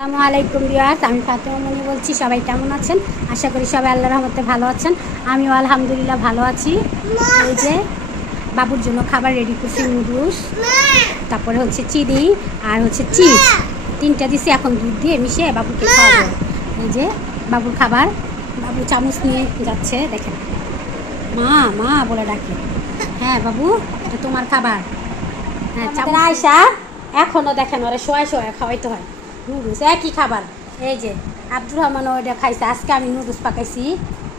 আসসালামু আলাইকুম ভিউয়ার্স, আমি ফাতেমা মনি বলছি। সবাই কেমন আছেন? আশা করি সবাই আল্লাহর রহমতে ভালো আছেন। আমিও আলহামদুলিল্লাহ ভালো আছি। এই যে বাবুর জন্য খাবার রেডি করছি, নুডলস, তারপরে হচ্ছে চিনি আর হচ্ছে চিজ, তিনটা দিছি। এখন দুধ দিয়ে মিশিয়ে বাবুকে খাওয়াবো। এই যে বাবুর খাবার, বাবু চামচ নিয়ে যাচ্ছে, দেখেন মা মা বলে ডাকে। হ্যাঁ বাবু, এটা তোমার খাবার। হ্যাঁ চামচ। আয়সা এখনও দেখেন ওরা শোয়া খাওয়াইতে হয় নুডলস, একই খাবার। এই যে আব্দুর রহমান ওইটা খাইছে। আজকে আমি নুডলস পাকাইছি,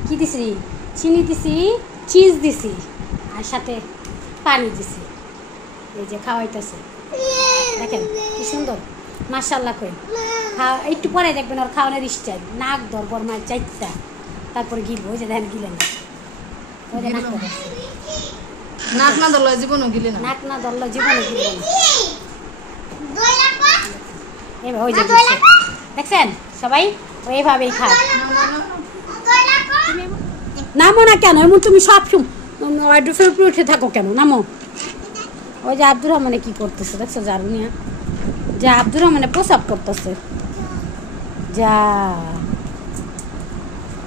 কি দিছি, চিনি দিছি, চিজ দিছি, আর সাথে পানি দিছি। এই যে খাওয়াইতেছে, দেখেন কি সুন্দর, মাশাআল্লাহ। কই খাওয়া একটু পরে দেখবেন ওর খাওয়ানোর স্টাইল, নাক ধর বর্মার চাইটা, তারপরে গিলব। ওই যে দেখেন গিলেন, ওই যে নাক না ধরলো জীবনও গিলে না, নাক না ধরলো জীবনও গিলে না। ওই যে দেখছেন সবাই এইভাবেই খায়। নামো না কেন এমন, তুমি সব উপরে উঠে থাকো কেন? নামো। ওই যে আব্দুর রহমানে কি করতেছে দেখছো, জারুনিয়া যা আব্দুর রহমানে প্রসাব করতেছে। যা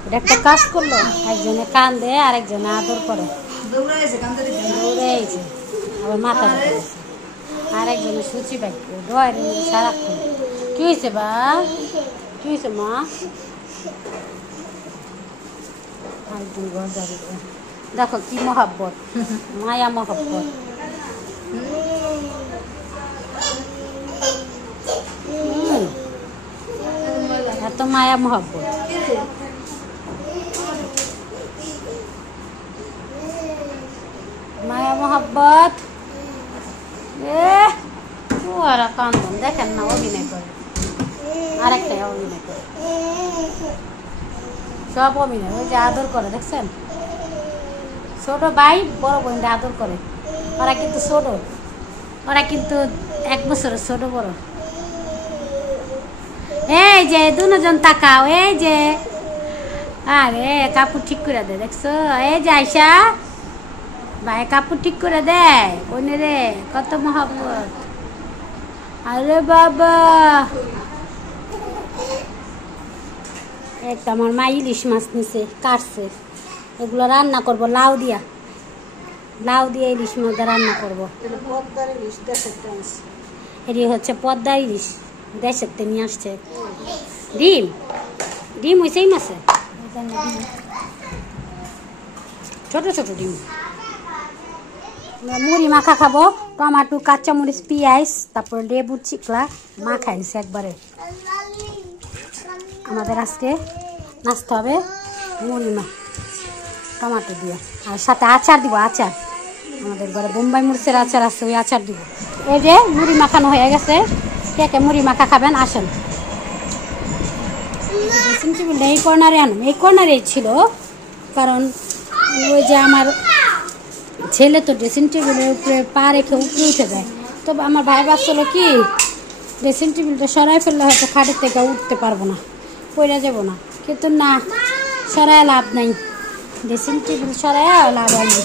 এটা একটা কাজ করলো, একজনে কান্দে আর একজনে আদর করে, দৌড়াইছে আবার মাথা ধরেছে, আর একজনে সুচি পাইছে ডয়ের সারাক্ষণ। কি হয়েছে বা, কি হয়েছে মা? দেখো কি মহাব্বত, মায়া মহাব্বত। এত মায়া মহাব্বত। মায়া মহাব্বত। ওরা কান্দন দেখেন না, অভিনয় করে, আরেকটাই অভিনয় করে, সব অভিনয়। ওই যে আদর করে দেখছেন, ছোট ভাই বড় বোনটা আদর করে। ওরা কিন্তু ছোট, ওরা কিন্তু 1 বছরের ছোট বড়। এই যে দুজন তাকাও, এই যে আরে কাপড় ঠিক করে দে, দেখছো? এই যে আয়সা ভাই কাপড় ঠিক করে দেয় বোনে রে, কত মহাব্বত। আরে বাবা, একটা আমার মা ইলিশ মাছ নিছে, কাটছে, এগুলো রান্না করব লাউ দিয়া, লাউ দিয়ে ইলিশ মাছ রান্না করবো। এটি হচ্ছে পদ্মার ইলিশ, দেশের তে নিয়ে আসছে। ডিম ডিম হয়েছে এই মাছে, ছোট ছোট ডিম। মুড়ি মাখা খাবো, টমাটো, কাঁচামরিচ, পেঁয়াজ, তারপরে লেবু চিকলা মাখাই নিছি একবারে। আমাদের আজকে নাচতে হবে মুড়ি টমাটো দিয়ে, আর সাথে আচার দিব। আচার আমাদের ঘরে বোম্বাই মরিচের আচার আছে, ওই আচার দিব। এই যে মুড়ি মাখানো হয়ে গেছে, কে কে মুড়ি মাখা খাবেন আসেন। ড্রেসিং টেবিলটা এই কর্নারে আনুন, এই কর্নারেই ছিল, কারণ ওই যে আমার ছেলে তো ড্রেসিং টেবিলের উপরে পা রেখে উপরে উঠে যায়। তো আমার ভাই ভাবছিল কি ড্রেসিং টেবিলটা সরাই ফেললে হয়তো খাটের থেকে উঠতে পারবো না, পড়ে যাবো না, কিন্তু না, সরাই লাভ নাই, ড্রেসিং টেবিল সরাই লাভ হয়নি,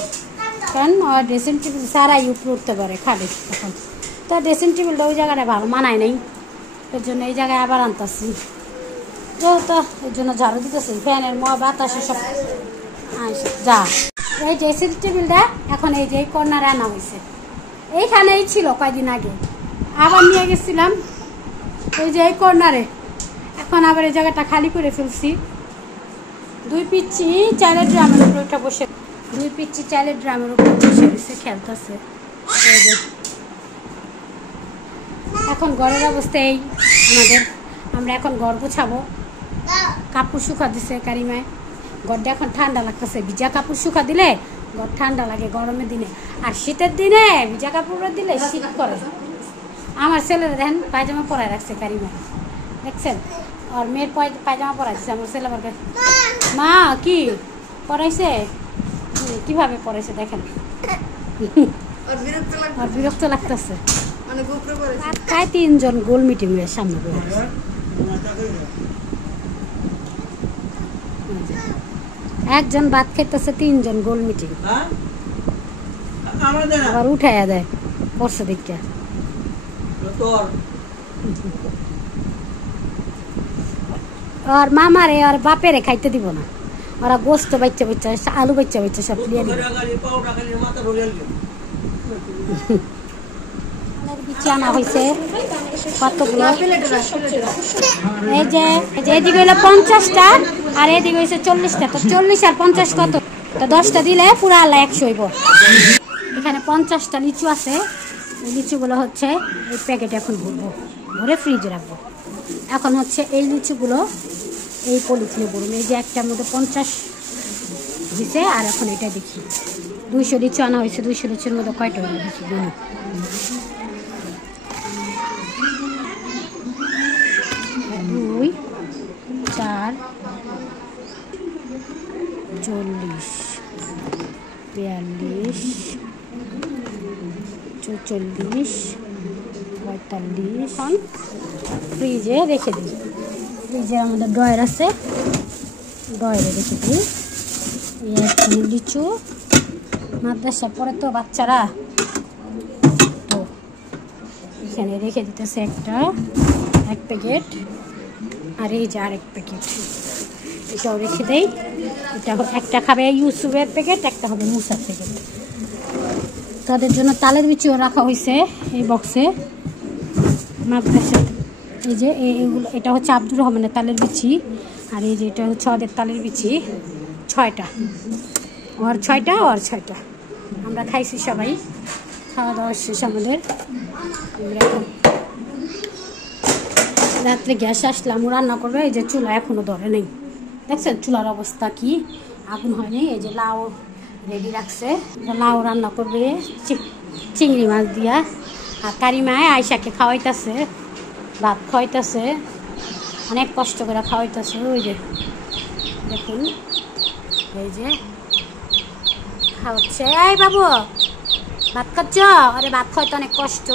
কারণ ড্রেসিং টেবিল সারাই উপরে উঠতে পারে খাটে তখন। তো ড্রেসিং টেবিলটা ওই জায়গাটা ভালো মানায় নাই, এর জন্য এই জায়গায় আবার আনতেছি। যেহেতু এর জন্য ঝাড়ু দিতেছি, ফ্যানের বাতাসে সব যা। এই ড্রেসিং টেবিলটা এখন এই যে কর্নারে আনা হয়েছে, এইখানেই ছিল কয়দিন আগে, আবার নিয়ে গেছিলাম ওই যে এই কর্নারে। এখন আবার এই জায়গাটা খালি করে ফেলছি। 2 পিচ্চি চালের ড্রামের উপরে ওটা বসে, 2 পিচ্চি চালের ড্রামের উপরে বসে রয়েছে, খেলতেছে। এখন ঘরের অবস্থা এই আমাদের, আমরা এখন ঘর গুছাবো। কাপড় শুকা দিছে কারিমায়, ঘরটা এখন ঠান্ডা লাগতেছে। ভিজা কাপড় শুকা দিলে ঘর ঠান্ডা লাগে গরমের দিনে, আর শীতের দিনে ভিজা কাপড় দিলে শীত করে। আমার ছেলেরা দেখেন পায়জামা পরায় রাখছে কারিমায়, দেখছেন? আর মেয়ের পায়জামা পরাইছে আমার ছেলে। আমার মা কি পরাইছে, কিভাবে পরাইছে দেখেন, আর বিরক্ত লাগতেছে। আর প্রায় 3 জন গোল মিটিং এর সামনে বসে, একজন ভাত খেতেছে, 3 জন গোল মিটিং, আবার উঠাইয়া দেয় পড়ছে দিকটা। আর মামারে আর বাপেরে খাইতে দিব না, ওরা গোস্ত বাচ্চা বাচ্চা আলু বাচ্চা বাচ্চা সব লিয়ে নিবে। বিচি আনা হয়েছে কতগুলো, এই যে এদিকে হলো 50টা আর এদিকে হয়েছে 40টা। তো 40 আর 50 কত? তো 10টা দিলে পুরা আল্লাহ 100 হইব। এখানে 50টা লিচু আছে, এই লিচুগুলো হচ্ছে এই প্যাকেটে এখন ভরবো, ভরে ফ্রিজে রাখবো। এখন হচ্ছে এই লিচুগুলো এই পলিথিনে ভরবো। এই যে একটার মধ্যে 50 দিছে, আর এখন এটা দেখি 200 লিচু আনা হয়েছে। 200 লিচুর মধ্যে কয়টা হয়ে গেছে? 2, 4, 40, 42, 44, 45। ফ্রিজে রেখে দিই। ফ্রিজে আমাদের ড্রয়ার আছে, ড্রয়ারে রেখে দিই। লিচু মাদ্রাসা পরে তো বাচ্চারা, তো এখানে রেখে দিতেছে এক প্যাকেট, আর এই যে আরেক প্যাকেট, এটাও রেখে দেই। এটা একটা খাবে ইউসুফের প্যাকেট, একটা হবে মুসার প্যাকেট। তাদের জন্য তালের বিচিও রাখা হয়েছে এই বক্সে মাদ্রাসা। এই যে এইগুলো, এটা হচ্ছে আব্দুর রহমানের তালের বিচি, আর এই যে এটা হচ্ছে ওদের তালের বিচি। 6টা, ওর 6টা, ওর 6টা। আমরা খাইছি সবাই, খাওয়া দাওয়া শেষ আমাদের। রাত্রে গ্যাস আসলাম, ও রান্না করবে। এই যে চুলা এখনো ধরে নেই, দেখছেন চুলার অবস্থা কি, আগুন হয়নি। এই যে লাউ রেডি রাখছে, লাউ রান্না করবে চিংড়ি মাছ দিয়া। আর কারিমায় আয়সাকে খাওয়াইতেছে, ভাত খাওয়াইতেছে, অনেক কষ্ট করে খাওয়াইতেছে। ওই যে দেখুন, এই যে খাওয়াচ্ছে। এই বাবু ভাত খাচ্ছ? আরে ভাত খাওয়াইতে অনেক কষ্ট,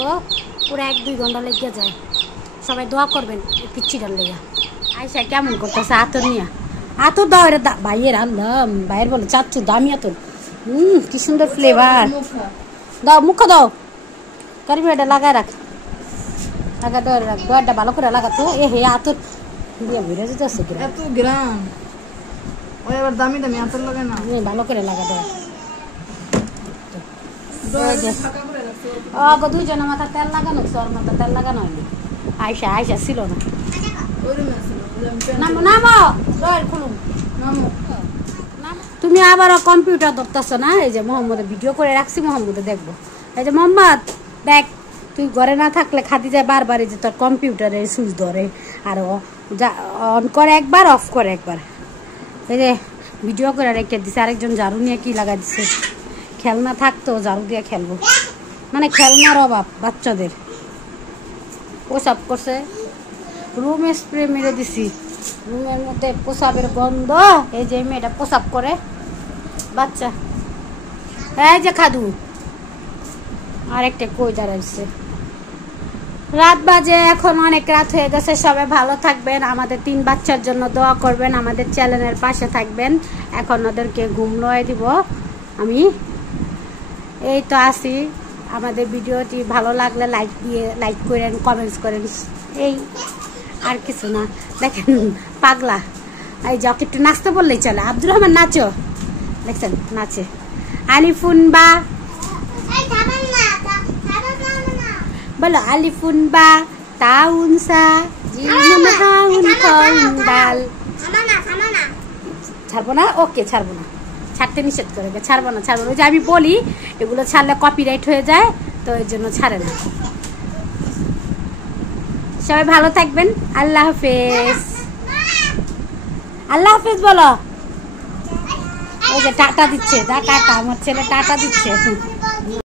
পুরো 1-2 ঘন্টা লেগে যায়। সবাই দোয়া করবেন এই পিচ্ছিটার লেগে। আয়সা কেমন করতেছে আতর নিয়ে, আতর দাও রে ভাইয়ের। আল্লাহ, ভাইয়ের বলে চাচ্ছু দামি আতর। কি সুন্দর ফ্লেভার। দাও মুখ দাও, কারিমা এটা লাগায় রাখ, লাগা ডর রাখ, ডরটা ভালো করে লাগাতো। হে আতর দিয়ে বেড়ে যেতেছে এত গ্রাম, ওই আবার দামি দামি আতর লাগে না, ভালো করে লাগা ডর। দুইজনের মাথা তেল লাগানো, ওর মাথা তেল লাগানো হয়নি। আয়সা ছিল না। তুমি আবারও কম্পিউটার ধরতেছ না? এই যে মোহাম্মদের ভিডিও করে রাখছি, মোহাম্মদে দেখবো। এই যে মোহাম্মদ দেখ, তুই ঘরে না থাকলে খাদিজা বারবার এই যে তোর কম্পিউটারের সুইচ ধরে, আর অন করে একবার, অফ করে একবার। এই যে ভিডিও করে রেখে দিছে। আরেকজন ঝাড়ু নিয়ে কি লাগা দিছে, খেলনা থাকতো ঝাড়ু দিয়ে খেলবো, মানে খেলনার অভাব বাচ্চাদের। প্রসাব করছে, রুমে স্প্রে মেরে দিছি, রুমের মধ্যে প্রসাবের গন্ধ। এই যে মেয়েটা প্রসাব করে বাচ্চা। এই যে খাদু আরেকটা কই দাঁড়াইছে। রাত বাজে এখন, অনেক রাত হয়ে গেছে। সবাই ভালো থাকবেন, আমাদের 3 বাচ্চার জন্য দোয়া করবেন, আমাদের চ্যানেলের পাশে থাকবেন। এখন ওদেরকে ঘুম লয়ে দিব আমি। এই তো আসি। আমাদের ভিডিওটি ভালো লাগলে লাইক করেন, কমেন্টস করেন, এই আর কিছু না। দেখেন পাগলা, এই যে একটু নাচতে বললেই চলে। আব্দুর রহমান নাচো, দেখছেন নাচে। আলিফুন বা বলো, আলিফুন বা তাউন সা জিনুন হাউন কউন দাল। ছাড়বো না, ওকে ছাড়বো না, ছাড়তে নিষেধ করে, ছাড়বো না। ওই যে আমি বলি এগুলো ছাড়লে কপিরাইট হয়ে যায়, তো এই জন্য ছাড়ে না। সবাই ভালো থাকবেন, আল্লাহ হাফেজ। আল্লাহ হাফেজ বলো। ওই যে টাটা দিচ্ছে, যা টাটা, আমার ছেলে টাটা দিচ্ছে।